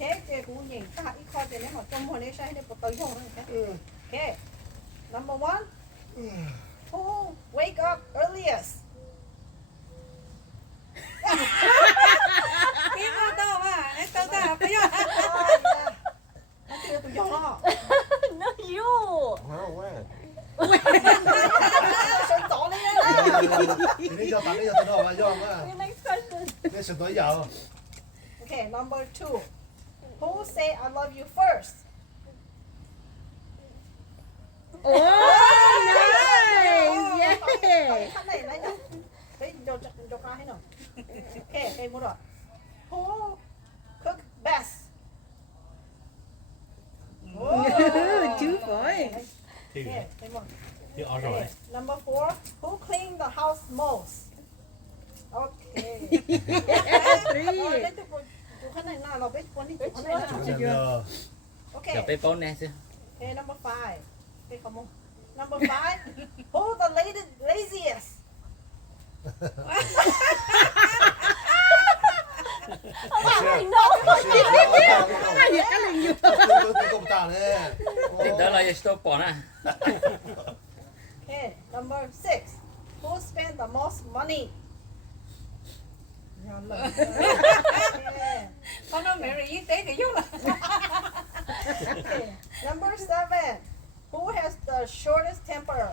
thế thì cũng nhìn ta ít coi thì nếu mà trong hồi này sai thì có tới không okay number one who wake up earliest cái mà đâu mà em đâu ta bây giờ nó chưa tụi dọn đó No you. Wow, wow. sơn tỏ đi đó Ini cho tặng cái cho đồ mà do mà. The next question. Cái sự tối giàu. okay number two who say I love you first Oh, nice. Yeah. cái này này cái cho ca hết rồi okay cái một rồi who cook best Two points. okay cái một Chứ ở rồi. okay number four who clean the house most okay Three. lấy tụi cái này nàoเราbiết con đi tụi cái này nào Giờ okay Giờ tới 4 nè chứ. okay number five okay come on number five who the laziest I know. Ai vậy cái liền tôi công tả nè. Thì đó là stop bỏ nè. okay number six who spend the most money yeah. con nó mẹ rồi y tế thì giúp là Okay. Number seven. Who has the shortest temper?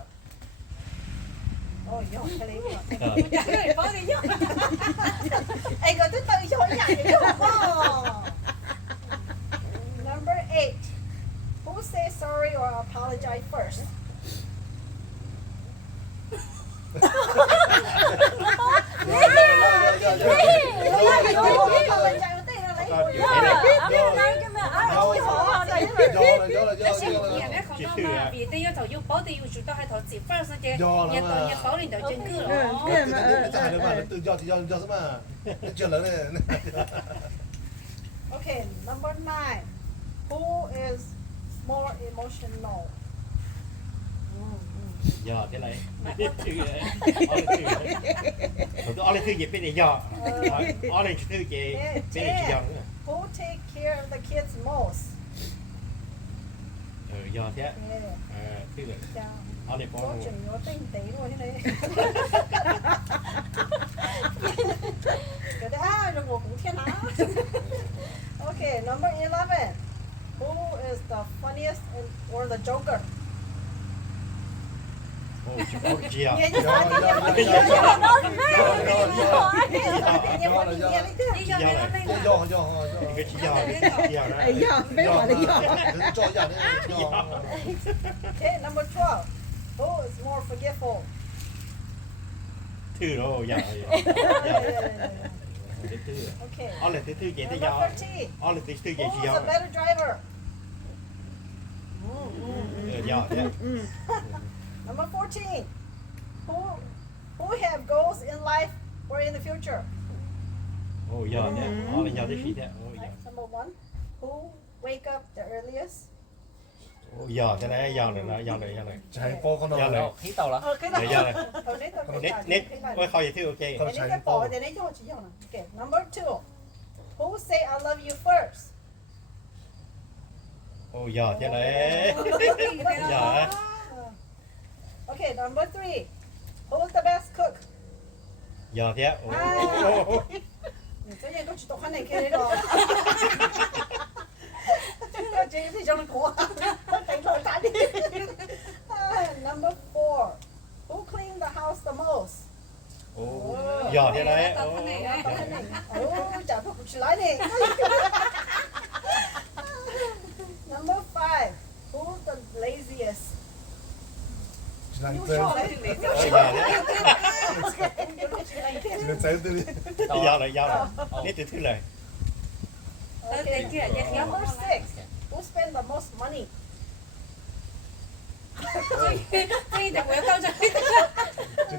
Oh, you không lấy rồi. rồi có đi giúp Anh có thứ tự cho nhà vậy không? Number eight. Who say sorry or apologize first? nhà nó không nó mà vì tôi yêu thầu yêu bố tôi yêu chúng tôi hay thầu chỉ first chứ nhà tôi nhà bố liền đầu chân cứ rồi Cái này mà tự do thì do sao mà. Chuyện lớn này. Okay, number nine. Who is more emotional? Giờ thế này. Ở đây thư gì bên này giờ. Ở đây thư gì bên này giờ nữa. Who take care of the kids most? Giờ thế. Yeah. Thư này. Chào. Ở đây Có bỏ. chuyện nó tinh tế luôn thế này. Cái đó rồi cũng thiên á. Okay, number 11. Who is the funniest or the joker? Ồ, chỉ có chị à. Nghe như sao Do, thế? do, Nghe do, như do. sao thế? đi cho nên nó lên Do. Cái chị giờ đó. Do, mấy gọi là do. Cho giờ đấy. Okay, number 12. Who is more forgetful? Thư đó giờ. Okay. Ở đây thư gì thế Number giờ. 13. Ở đây thư gì chị Who is a giờ. better driver? Giờ thế. Number 14. Who have goals in life or in the future? Ồ, giờ thế. Ở đây giờ thế gì thế. Number 1. Who wake up the earliest? Ồ, giờ thế này, giờ này. Chạy po con Giờ này. nào. Khí tàu đó. Cái Giờ này. nét tôi Nét, ôi khỏi vậy thư ok. cái nét cái bỏ thì nét cho chị hiểu nè. Okay, number 2. Who say I love you first? Ồ, giờ thế này. Giờ. Okay, number 3. Who's the best cook? Giờ thế. Ồ. Tự nhiên có chỉ tộc này kia đấy rồi. Chị thì cho nó khổ. Đánh rồi ta đi. Number 4. Who clean the house the most? Ồ, giờ thế này. Chả thuộc chỉ lái đi. Number 5. Who's the laziest? Chỉ là You tên. show it. Chỉ là tên tên đi. Giờ này. Nét từ thư này. Okay. Number 6. Who spend the most money? thì được quẹo tao cho Chỉ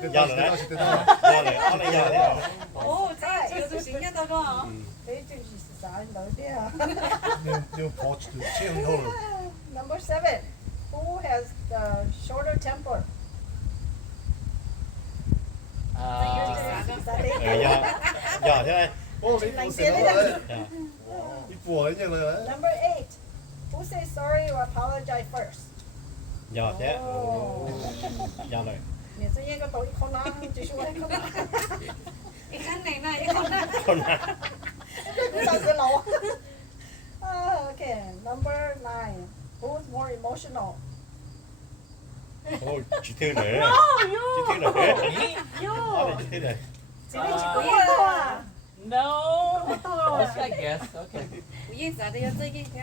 tên Giờ đó, này. chỉ tên đó. Giờ này. Ở đây giờ thế. ồ thế chưa tôi xin nhất tao đó Thế chứ sao anh nói thế à? Nhưng bỏ chỉ chiên thôi. Number 7. Who has the shorter temper? Giờ thế này. Ô, đi phụ xịn rồi. Đi 火一樣啦。 Number 8. Who says sorry or apologize first? 有啫，有嚟。你这应该到一口啦，就是我一口啦。一看你那，一看那。คนละ 上次老。Okay, number 9. Who's more emotional? โอ้จิตเตอร์เลยจิตเตอร์เลยอะไรจิตเตอร์เลย No. I guess. Okay. 我认识的要这个条。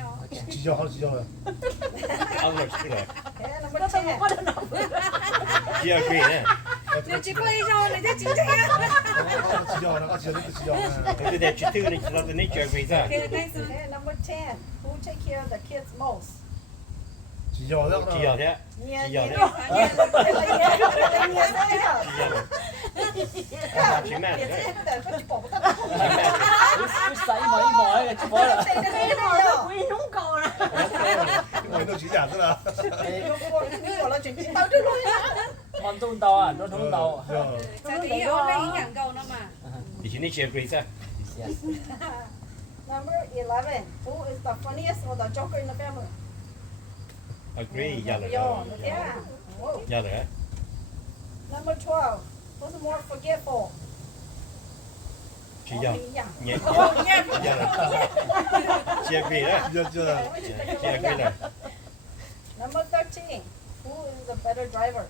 指教好，指教了。 เอาหน่อยจิตเตอร์เลย Okay, number 10. 只有 agree 咧，你结果一下，你在紧张呀？指教，那個指教，呢個指教。佢哋จิตเตอร์你เราจะนี่เจอ agree 啫。 Okay, number 10. Who take care of the kids most? 指教啦。只有啫，你只有啫，前面嘅， Cứ sấy mấy mỏi rồi chứ bố là. 我都指人㗎啦。 Mòn tung tàu à, nó tung tàu. 在这以后那营养够了嘛？以前你只 agree 啫， Yes. Number 11. Who is the funniest or the joker in the family? agree 有嚟， Yeah. Whoa. 有嚟， Number 12. Who's more forgetful? 只有，一样。有嚟，只 agree 咧，指教啦。只 agree 咧， Number 13. Who is the better driver?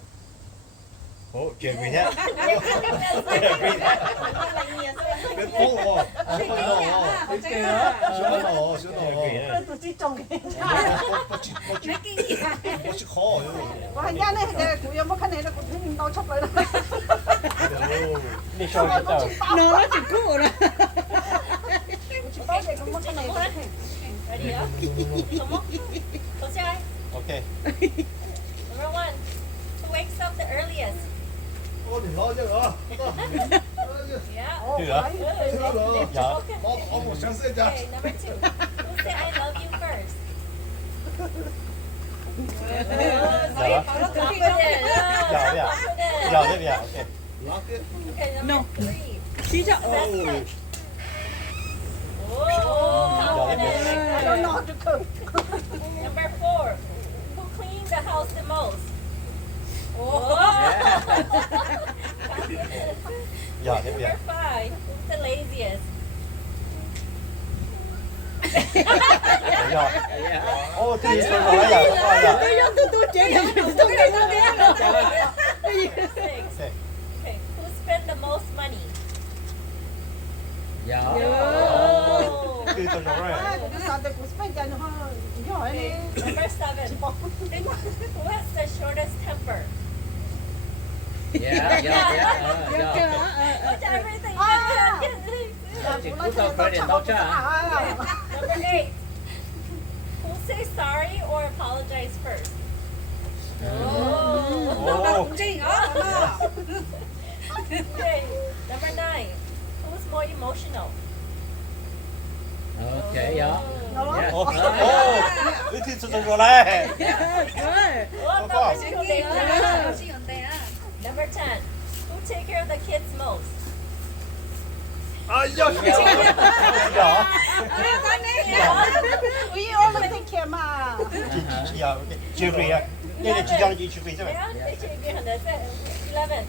好只 agree 啫，agree 啫，你幫我，幫我，我这个。小腦，小 agree 腦。咧，你给你。我知可。我係啱咧，佢有冇看你咧？佢聽到出嚟啦。你上去就， Nó chỉ cũ rồi. 佢包嘢咁乜看你都聽。 Ready up? Come on. Close your eye. OK， Number 1. Who wakes up the earliest? 我連攞啫我。 Yeah. 對啊，聽到咯。有，我冇想識咋。 Okay, number 2. Who say I love you first? 所以跑到隔壁那边。有呀，有呢邊，OK， Okay, number No. 3. Chỉ cho Oh, I don't know how to cook. Number 4. Who cleans the house the most? 有呢邊 Number 5. Who's the laziest? 有，哦，對，上來有，有。 tôi chế được tôi cái nó biết rồi. 6. Okay, who spent the most money? Dạ. Oh. 對對咗咧， 佢實在古斯賓人呵，唔知係咧。 Number 7. Who has the shortest temper? Yeah, yeah. What's everything? Ah. Chỉ cút tàu khởi điện tàu cha. Number 8. Who says sorry or apologize first? Oh. 唔正啊！ Okay. Number 9. Who's more emotional? Okay, yeah. 哦哦，呢啲做咗咧， Oh, Of number course. 2. 小心人哋啊！ Number 10. Who take care of the kids most? 哎呀，有，We only take care 嘛。有，只 agree 啊，你哋只有只 agree 啫嘛。 Yeah, they should agree on that. 11.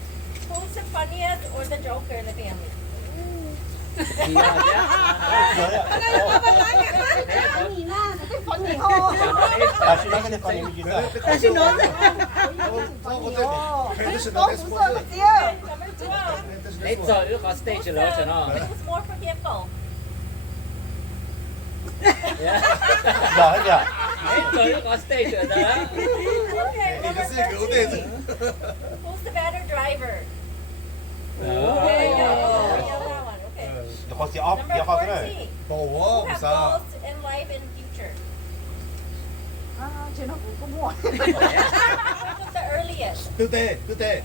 Who's the funniest or the joker in the family? Yeah, yeah. 你啦，你啲粉兒呵。但是那個你放你們知道， 但是nó 哦，你你講古斯賓知啊。 Number 12. Nãy giờ ước có stage rồi cho nó. Who's more forgetful? 有一啲， Nãy giờ ước có stage rồi đó. Okay, 你 number 嘅先搞啲。 13. Who's the better driver? Đó. Okay, yeah, that one. Okay. 好似 up 有 Number 好嘅咧， 14. 冇 Who 啊，唔 have 使。 goals in life and future? 啊，前頭古咁喎。 Who's the earliest? 對對對對，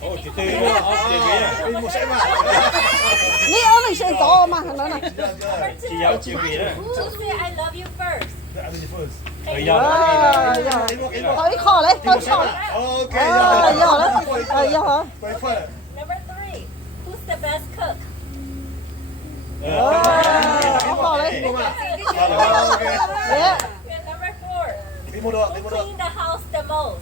哦，絕對，agree 你冇識嘛？你我哋睡咗啊嘛，係咪啊？ Number 2. 只有 agree 咧， Who say I love you first? 你 first。佢有啊，佢 call 你，佢 call。 OK。啊，以後咧，啊，以後。快快。 Number 3. Who's the best cook? 我 call 你。Đi mua mà. Yeah. Okay, number 4. Đi mua được, đi Who mua được. clean the house the most?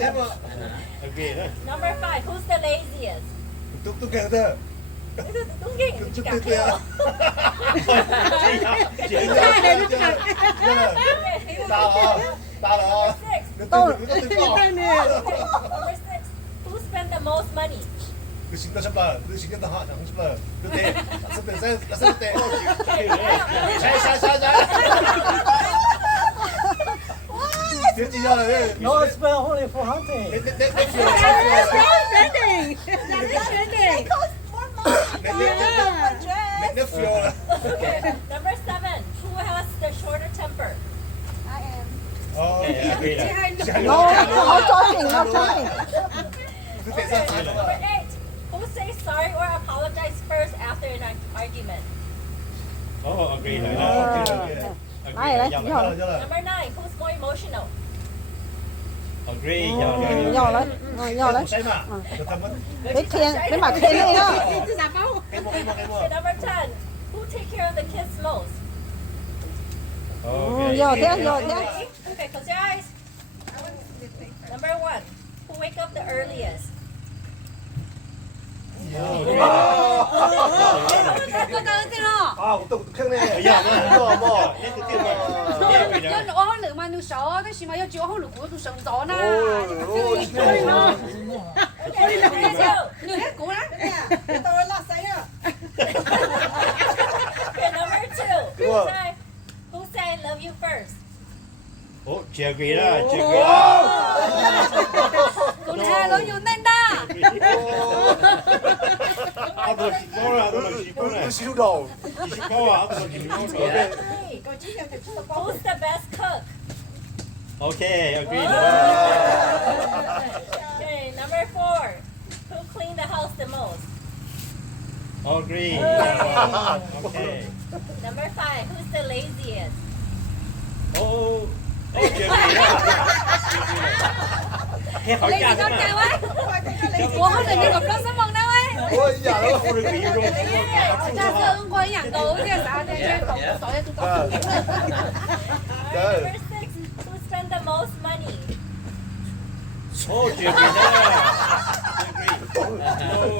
Em ạ. agree đó. Number 5. Who's the laziest? Tôi kể thôi. Đúng ghê, Chút cả tuyệt kia. Chị Chưa, chưa, chưa. Ta là. Tôi- Nó tự có. Number 6. Who spent the most money? 그 신경 좀 봐. 그 신경 더 하자. 좀 봐. 그때 나 때. 잘. 됐지 야. No, it's been only for hunting. 내 Spending. It costs more money. fiora. Okay. Number 7. Who has the shorter temper? I am. Okay, agree đó. No talking, no talking. 그때 Okay. Number 8. Who says sorry or apologize first after an argument? Oh, agree rồi Ờ. đó. Này đấy, Agree nhỏ rồi. lên. Number 9. Who's more emotional? Agree Ừ, rồi. nhỏ lên, nhỏ lên. xem à. Được không? Cái mặt khen này đó. Cái một. Okay, number 10. Who take care of the kids most? Okay. Nhỏ thế. Okay, close your eyes. Number 1. Who wake up the earliest? 아, 어떡하네. Bây giờ nó 뭐. Đến từ tiêu mà. Nghe agree đó. Yo nó lửa mà nó sợ, đó xí mà yo chịu không lửa của tôi sợ gió na. Okay, number 2. Người hết cũ lắm. Tôi là say à. Okay, number 2. Who say I love you first? Ủa, chị agree đó. Chị agree đó. Cô này nó dùng tên ta. À, tôi chỉ có là tôi chỉ có này. 시루 đầu. Chỉ có tôi chỉ có này. Number 3. Who's the best cook? Okay, agree đó. Okay, number 4. Who clean the house the most? Agree. Okay. Number 5. Who's the laziest? Oh, chị agree đó. Nghe khỏi Lên cha thì con thế chào mà. ấy. Ủa không được đi gặp nó sớm mừng đâu ấy. Ôi, dạ đó. Không được bị luôn. Cha sớm quay nhạc đồ cái sao đây chơi tổng sỏi cho tụi con. Alright, number 6. Who spend the most money? Oh, chị agree đó. Chị agree. Oh,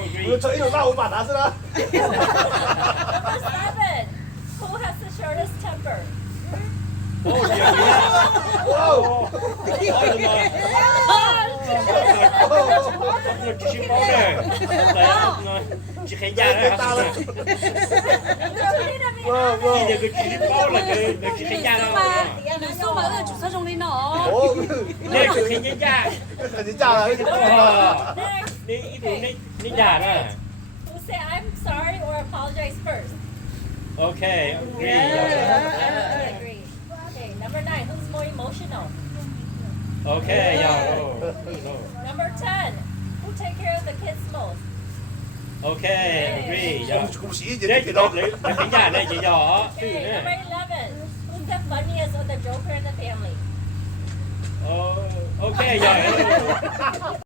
agree. 저 이름 나오면 안 하잖아. Number 7. Who has the shortest temper? Oh, chị agree đó. 와우. Không được chị bao nè. Chị khánh gia đấy. Bây giờ cái chị bao là cái chị khánh gia Nhưng đó. mà nữ số mà ở chủ sở trong đi nó. 오, Nè chị khánh gia. 진짜 알아. Next. Đi đi già đó. Who say I'm sorry or apologize first? Okay, agree. I agree. Okay, number 9. Who's more emotional? Okay, yeah. Number 10. Who take care of the kids most? Okay, agree. Yeah. 조금씩 Đây 이제 chị 이렇게 đọc lấy khánh gia đây chị nhỏ. Okay, number 11. Who's the funniest of the joker in the family? Okay, yeah.